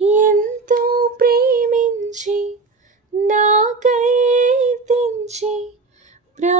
ఎంతో ప్రేమించి నాకై తెంచి ప్రా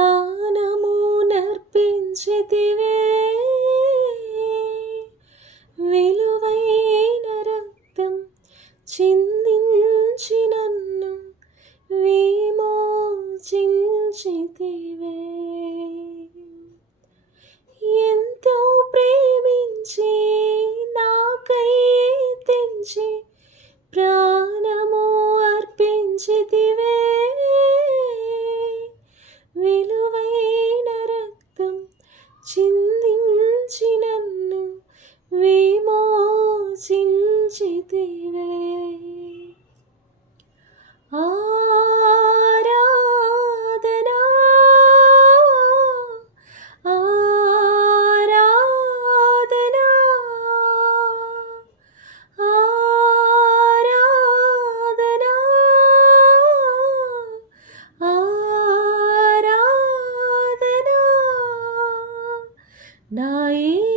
Naive.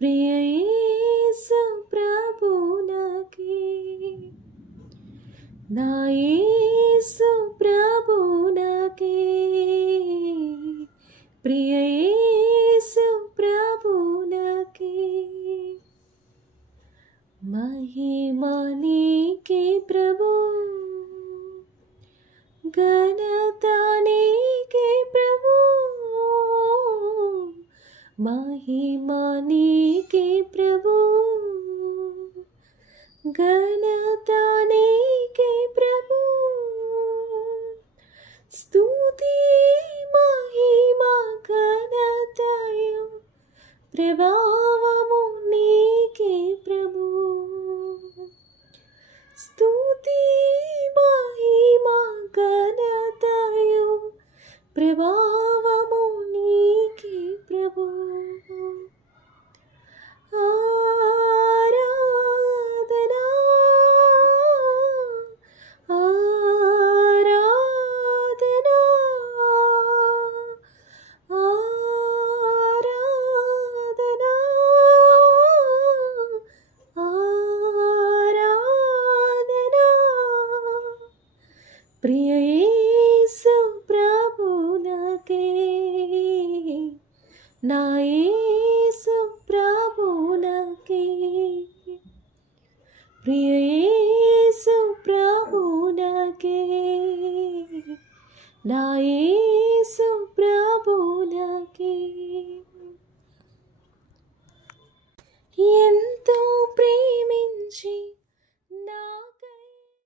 ప్రియ యేసు ప్రభునకే నా యేసు ప్రభునకే ప్రియ యేసు ప్రభునకే ప్రభు. ఘనత महिमा के प्रभु। गणताने के प्रभु। स्तुति मा गणताय के प्रभु। स्तुति महिमा गणताय प्रभा ప్రియ యేసు ప్రభునకే నా యేసు ప్రభునకే ప్రియ యేసు ప్రభునకే నా యేసు ప్రభునకే